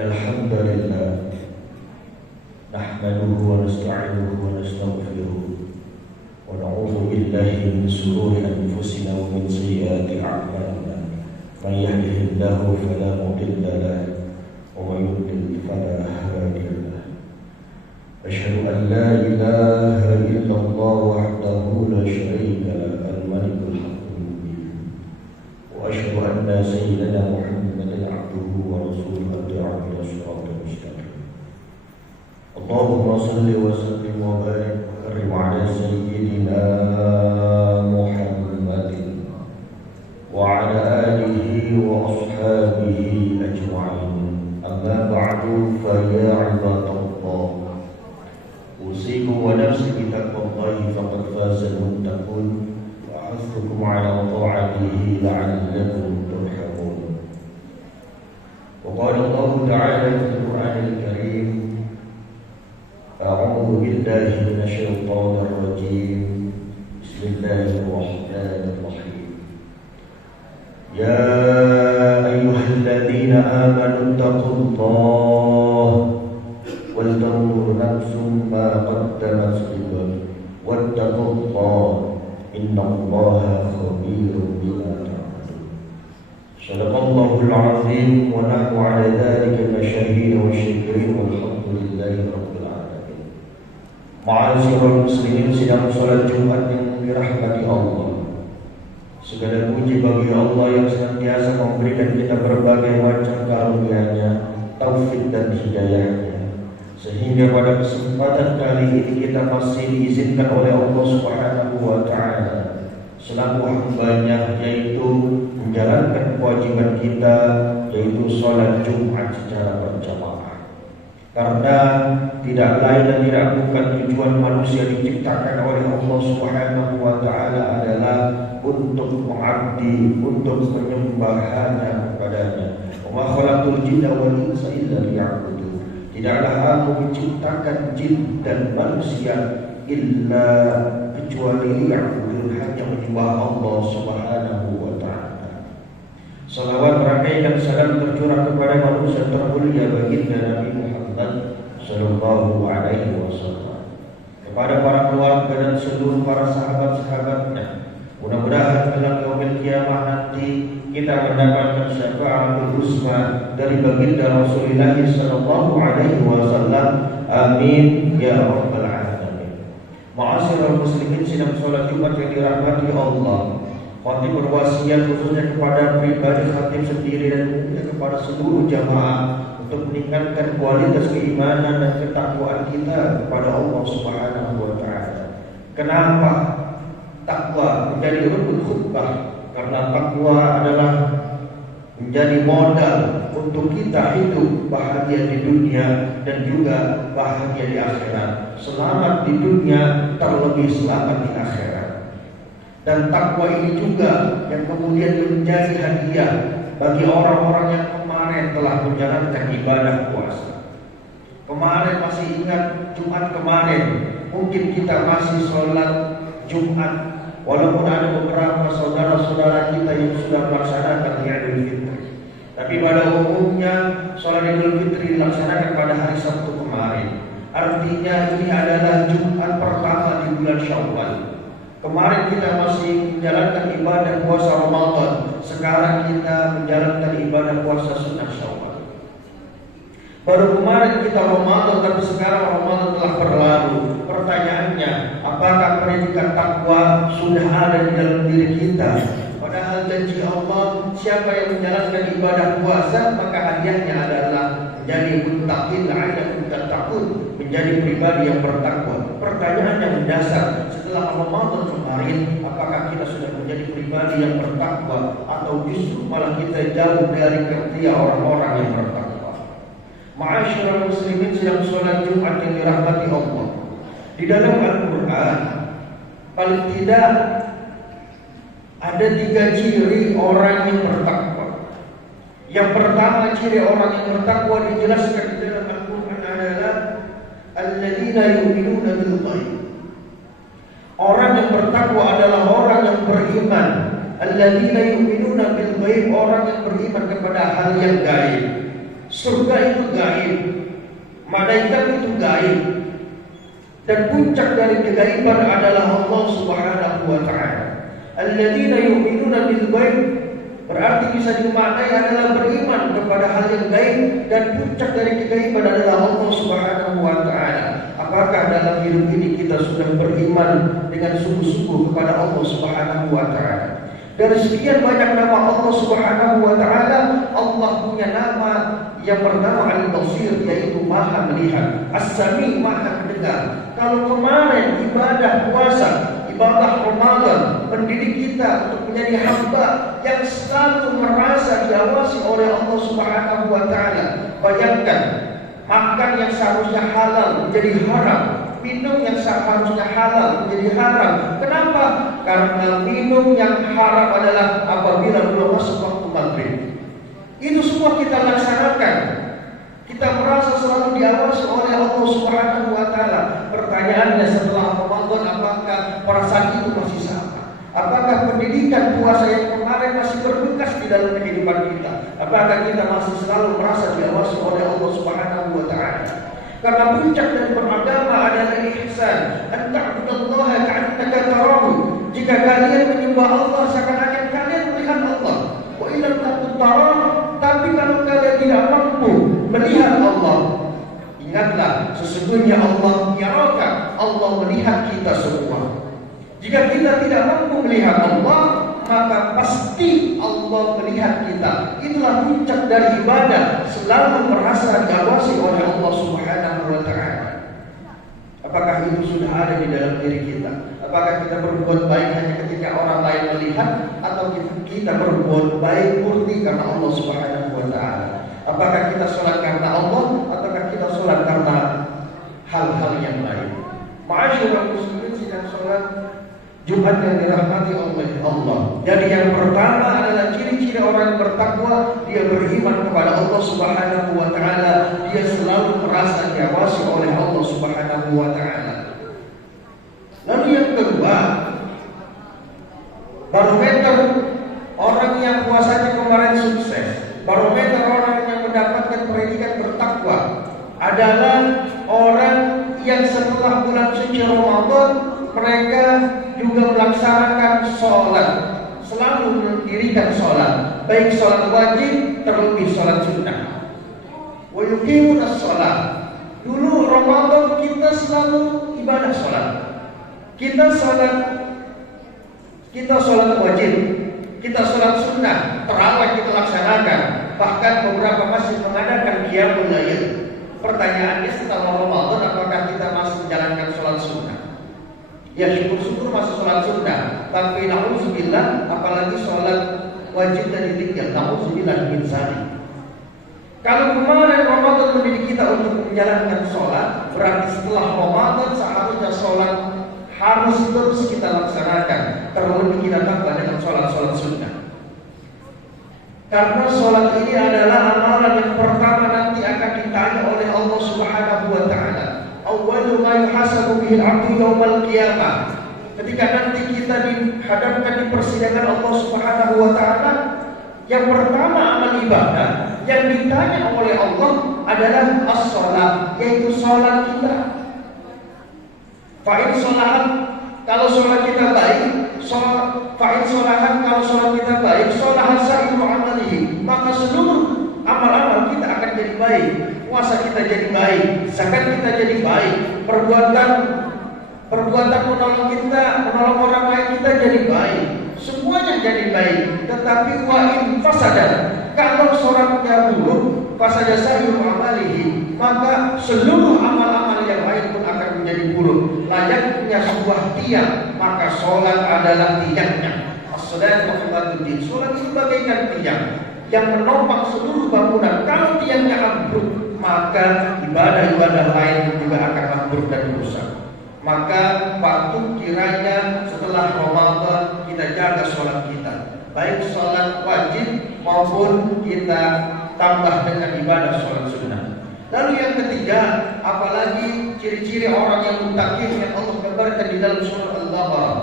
Alhamdulillah nahmaduhu wa nasta'inuhu wa nastaghfiruh wa na'udzu billahi min shururi anfusina wa min sayyiati a'malina may yahdihillahu fala mudilla lahu wa may yudlil fala hadiya lahu asyhadu an la ilaha illallah wahdahu la syarika lahu al-malikul haqqul mubin wa asyhadu anna sayyidana Muhammadan abduhu wa rasuluhu ila siratal mustaqim. Allahumma salli wa sallim wa barik wa karim ala sayyidina Muhammadin wa ala alihi wa ashabihi ajma'in. Amma ba'du fa ya ibadallah, usikum wa nafsi bi taqwallahi faqad faza al-muttaqun wa ahuthukum ala ta'atihi la'allakum turhamun. وقال الله تعالى في القرآن الكريم أعوذ بالله من الشيطان الرجيم بسم الله الرحمن الرحيم يا أيها الذين آمنوا اتقوا الله ولتنظر نفس ما قدمت لغد واتقوا الله إن الله خبير بما تعملون. Sadaqallahul azim wa nahnu ala dhalika masyahid wa syakirin walhamdulillahi rabbil alamin. Ma'asyiral muslimin, sidang salat Jumat yang dirahmati Allah. Segala puji bagi Allah yang senantiasa memberikan kita berbagai macam karunia-Nya, taufik dan hidayah-Nya, sehingga pada kesempatan kali ini kita masih diizinkan oleh Allah Subhanahu wa taala selaku hamba-Nya, yaitu menjalankan kewajiban kita, yaitu sholat Jumat secara berjamaah. Karena tidak lain dan tidak bukan tujuan manusia diciptakan oleh Allah Subhanahu wa taala adalah untuk mengabdi, untuk menyembah hanya kepadanya. Wa ma khalaqtul jinna wal insa illa liya'budun. Tidaklah Aku menciptakan jin dan manusia illa kecuali liya'budun, hanya menyembah Allah Subhanahu wa taala. Salawat berangkaikan salam tercurah kepada manusia termulia baginda Nabi Muhammad sallallahu alaihi wasallam, kepada para keluarga dan seluruh para sahabat-sahabatnya. Mudah-mudahan dalam yaumil kiamah nanti kita mendapatkan syafaatul husna dari baginda Rasulullah sallallahu alaihi wasallam. Amin ya rabbal alamin. Ma'asyiral muslimin, sidang salat Jumat yang dirahmati Allah, khatib berwasiat khususnya kepada pribadi khatib sendiri dan umumnya kepada seluruh jamaah untuk meningkatkan kualitas keimanan dan ketakwaan kita kepada Allah Subhanahu wa taala. Kenapa takwa menjadi rukun khutbah? Karena takwa adalah menjadi modal untuk kita hidup bahagia di dunia dan juga bahagia di akhirat. Selamat di dunia, terlebih selamat di akhirat. Dan takwa ini juga yang kemudian menjadi hadiah bagi orang-orang yang kemarin telah menjalankan ibadah puasa. Kemarin masih ingat Jumat kemarin, mungkin kita masih sholat Jumat, walaupun ada beberapa saudara-saudara kita yang sudah melaksanakan Idul Fitri. Tapi pada umumnya sholat Idul Fitri dilaksanakan pada hari Sabtu kemarin. Artinya ini adalah Jumat pertama di bulan Syawal. Kemarin kita masih menjalankan ibadah puasa Ramadan. Sekarang kita menjalankan ibadah puasa sunnah Syawal. Baru kemarin kita Ramadan, tapi sekarang Ramadan telah berlalu. Pertanyaannya, apakah pendidikan takwa sudah ada di dalam diri kita? Padahal janji Allah, siapa yang menjalankan ibadah puasa, maka hadiahnya adalah menjadi muttaqin la'allakum tattaqun, menjadi pribadi yang bertakwa. Pertanyaan yang mendasar, setelah Ramadan kemarin, apakah kita sudah menjadi pribadi yang bertakwa atau justru malah kita jauh dari kriteria orang-orang yang bertakwa? Ma'asyiral muslimin sedang sholat Jumat yang dirahmati Allah. Di dalam Al-Quran paling tidak ada 3 ciri orang yang bertakwa. Yang pertama ciri orang yang bertakwa dijelaskan di dalam Al-Quran adalah alladzina yu'minuna bil ghaib. Orang yang bertakwa adalah orang yang beriman. Alladzina yu'minuna bil ghaib, orang yang beriman kepada hal yang gaib. Surga itu gaib, malaikat itu gaib, dan puncak dari kegaiban adalah Allah Subhanahu wa taala. Alladzina yu'minuna bil ghaib berarti bisa dimaknai adalah beriman kepada hal yang gaib, dan puncak dari kegaiban adalah Allah Subhanahu wa taala. Apakah dalam hidup ini kita sudah beriman dengan sungguh-sungguh kepada Allah Subhanahu wa taala? Dari sekian banyak nama Allah Subhanahu wa taala, Allah punya nama yang pertama Al-Basir, yaitu Maha melihat. As-Sami, Maha mendengar. Kalau kemarin ibadah puasa, ibadah Ramadan mendidik kita untuk menjadi hamba yang selalu merasa diawasi oleh Allah Subhanahu wa taala. Bayangkan, makan yang seharusnya halal menjadi haram, minum yang seharusnya halal menjadi haram. Kenapa? Karena minum yang haram adalah apabila belum masuk waktu maghrib. Itu semua kita laksanakan. Kita merasa selalu diawasi oleh Allah Subhanahu wa taala. Pertanyaannya setelah Ramadan, apakah perasaan itu masih sama? Apakah pendidikan puasa yang kemarin masih berbekas di dalam kehidupan kita? Apakah kita masih selalu merasa diawasi oleh Allah Subhanahu wa taala? Karena puncak dari beragama adalah ihsan. An ta'budallaha ka'annaka tarahu. Jika kalian menyembah Allah seakan-akan kalian melihat Allah. Wa illam takun tarahu, tapi kalau kalian tidak mampu melihat Allah, ingatlah sesungguhnya Allah yaraka, Allah melihat kita semua. Jika kita tidak mampu melihat Allah, maka pasti Allah melihat kita. Itulah puncak dari ibadah, selalu merasa diawasi oleh Allah Subhanahu wa taala. Apakah itu sudah ada di dalam diri kita? Apakah kita berbuat baik hanya ketika orang lain melihat, atau kita berbuat baik murni karena Allah Subhanahu wa taala? Apakah kita sholat karena Allah, ataukah kita sholat karena hal-hal yang lain? Ma'asyiral muslimin sedang sholat Jumat yang dirahmati oleh Allah. Jadi yang pertama adalah ciri-ciri orang yang bertakwa, dia beriman kepada Allah Subhanahu wa taala, dia selalu merasa diawasi oleh Allah Subhanahu wa taala. Lalu yang kedua, barometer orang yang puasanya kemarin sukses, barometer orang yang mendapatkan predikat bertakwa adalah orang yang setelah bulan suci Ramadan mereka juga melaksanakan sholat, selalu mendirikan sholat, baik sholat wajib terlebih sholat sunnah. Wa yuqimunas sholat. Dulu Ramadan kita selalu ibadah sholat. Kita sholat wajib, kita sholat sunnah, tarawih kita laksanakan. Bahkan beberapa masjid mengadakan qiyamul lail. Pertanyaannya setelah Ramadan, apakah kita masih menjalankan sholat sunnah? Ya syukur-syukur masih sholat sunnah, tapi na'udzubillah apalagi sholat wajib dan ditinggal. Na'udzubillah min dzalik. Kalau kemarin Ramadan mendidik kita untuk menjalankan sholat, berarti setelah Ramadan seharusnya sholat harus terus kita laksanakan. Terlebih kita tambah dengan sholat-sholat sunnah. Karena sholat ini adalah amalan yang pertama nanti akan ditanya oleh Allah Subhanahu wa taala. Awwalu ma yuhasabu bihi al-'abdu yaumal qiyamah. Ketika nanti kita dihadapkan di persidangan Allah Subhanahu wa taala, yang pertama amal ibadah yang ditanya oleh Allah adalah as-sholat, yaitu sholat kita. Fa'in sholahat, kalau sholat kita baik, fa'in sholahat, kalau sholat kita baik, sholahat sa'iru amalihi, maka seluruh amal-amal kita akan jadi baik. Puasa kita jadi baik, zakat kita jadi baik, perbuatan menolong kita, menolong orang lain kita jadi baik, semuanya jadi baik. Tetapi wa'in fasadan, kalau sholatnya buruk, fasadah sa'iru amalihi, maka seluruh amal-amal yang lain pun akan menjadi buruk. Layaknya sebuah tiang, maka sholat adalah tiangnya. As-salatu muhammaduddin, sholat itu bagaikan tiang yang menopang seluruh bangunan. Kalau tiangnya ambruk, maka ibadah-ibadah lain juga akan ambruk dan rusak. Maka patut kiranya setelah Ramadan kita jaga sholat kita, baik sholat wajib maupun kita tambah dengan ibadah sholat sunnah. Lalu yang ketiga, apalagi ciri-ciri orang yang muttaqin yang Allah gambarkan di dalam surah Al-Baqarah.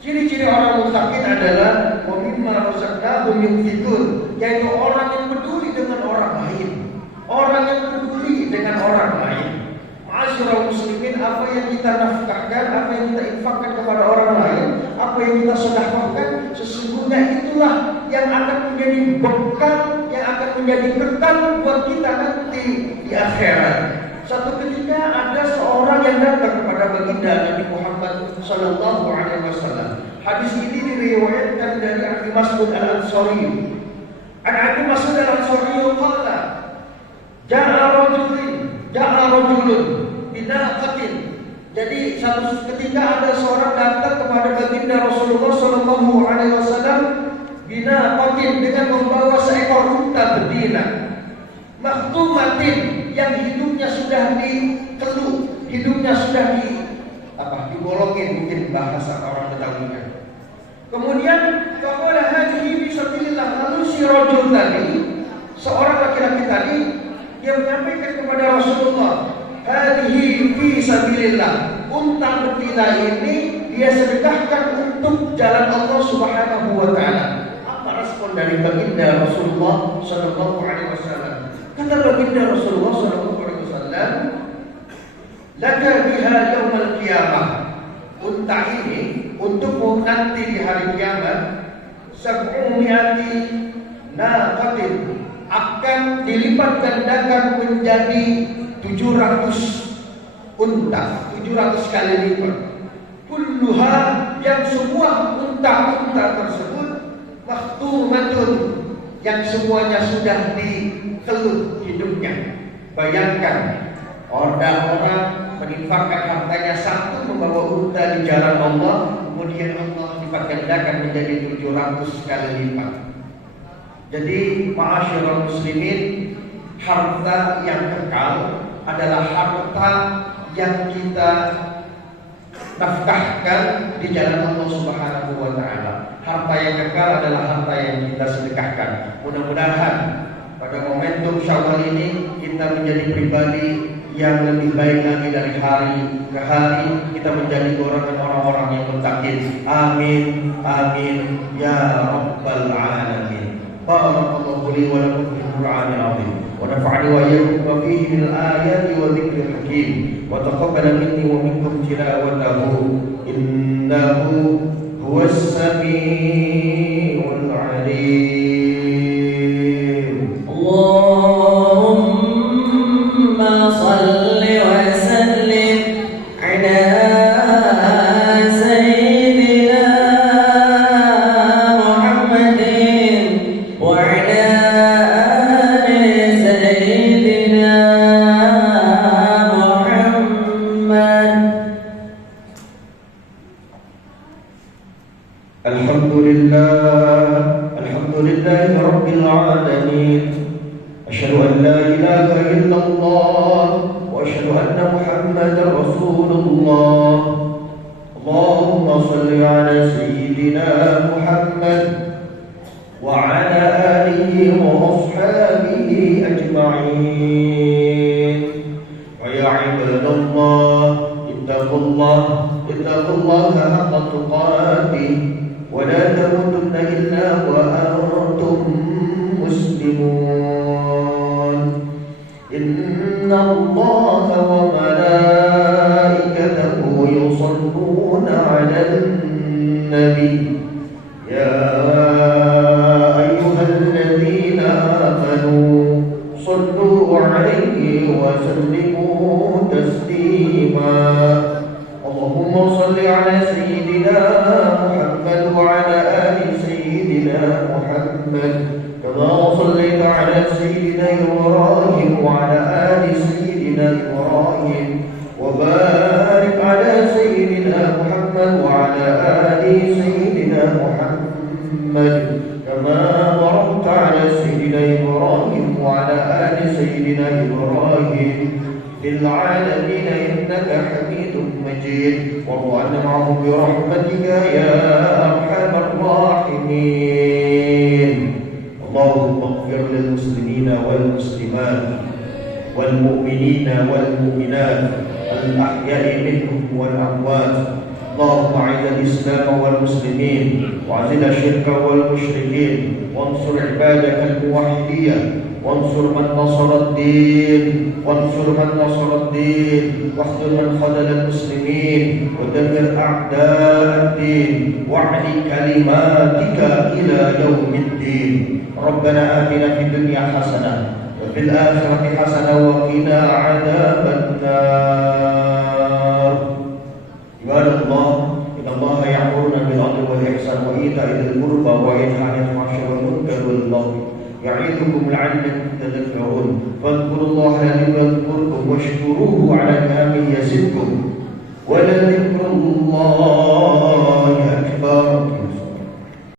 Ciri-ciri orang muttaqin adalah wa mimma razaqnahum yunfiqun, yaitu orang yang peduli dengan orang lain, orang yang peduli dengan orang lain. Ma'asyiral muslimin, apa yang kita nafkahkan, apa yang kita infakkan kepada orang lain, apa yang kita sedekahkan, sesungguhnya itulah yang akan menjadi bekal, yang akan menjadi bekal buat kita nanti di akhirat. Satu ketika ada seorang yang datang kepada baginda Nabi Muhammad sallallahu alaihi wasallam. Hadis ini diriwayatkan dari Abi Mas'ud Al-Ansari. Abi Mas'ud Al-Ansari qala, Ja'a rajulun binaqatin. Jadi satu ketika ada seorang datang kepada baginda Rasulullah sallallahu alaihi wasallam binaqatin, dengan membawa seekor unta betina, makhtumatin, yang hidungnya sudah dikeluh, hidungnya sudah digolongin, mungkin bahasa orang Betawinya. Kemudian faqala hadhihi fi sabilillah, lalu si rajul tadi, seorang laki-laki tadi, dia menyampaikan kepada Rasulullah, hadhihi fi sabilillah, unta betina ini dia sedekahkan untuk jalan Allah Subhanahu wa taala. Apa respon dari baginda Rasulullah sallallahu alaihi wasallam? Kata baginda Rasulullah sallallahu alaihi wasallam, laka biha yaumil qiyamah, unta ini untukmu nanti di hari kiamat, sab'umiati naqatin, akan dilipat gandakan menjadi 700 unta, 700 kali lipat. Kulluha, yang semua unta-unta tersebut, makhtumatun, yang semuanya sudah dikelut hidupnya. Bayangkan, orang menginfakkan hartanya satu, membawa unta di jalan Allah, kemudian Allah lipat gandakan menjadi 700 kali lipat. Jadi ma'asyiral muslimin, harta yang kekal adalah harta yang kita nafkahkan di jalan Allah Subhanahu wa taala. Harta yang kekal adalah harta yang kita sedekahkan. Mudah-mudahan pada momentum Syawal ini kita menjadi pribadi yang lebih baik lagi dari hari ke hari, kita menjadi golongan orang-orang yang muttaqin. Amin, amin ya rabbal alamin. Barakallahu li wa lakum fil Qur'anil 'azim. ونفعني وإياكم فيه من الآيات والذكر الحكيم وتقبل مني ومنكم تلاوته إنه هو السميع العليم. اللهم صل وسلم على إن الله وملائكته يصلون على النبي يا أيها الذين آمنوا صلوا عليه وسلموا تسليما اللهم صل على سيدنا محمد وعلى آل سيدنا محمد كما صليت على سيدنا إبراهيم وعلى آل سيدنا إبراهيم وبارك على سيدنا محمد وعلى آل سيدنا محمد كما باركت على سيدنا إبراهيم وعلى آل سيدنا إبراهيم في العالمين إنك حميد مجيد وارض عنا معهم برحمتك يا أرحم الراحمين اللهم اغفر للمسلمين والمسلمات والمؤمنين والمؤمنات الأحياء منهم والأموات اللهم أعز الإسلام والمسلمين وأذل الشرك والمشركين وانصر عبادك الموحدين وانصر من نصر الدين واخذل من خذل المسلمين ودمر أعداء الدين واعل كلماتك إلى يوم الدين ربنا آتنا في الدنيا حسنة وفي الآخرة حسنة وقنا عذاب النار عباد الله إن الله يأمرنا بالعدل والإحسان وإيتاء ذي القربى وينهى عن الفحشاء والمنكر والبغي يعظكم لعلكم تذكرون فاذكروا الله العظيم يذكركم واشكروه على نعمه يزدكم ولذكر الله أكبر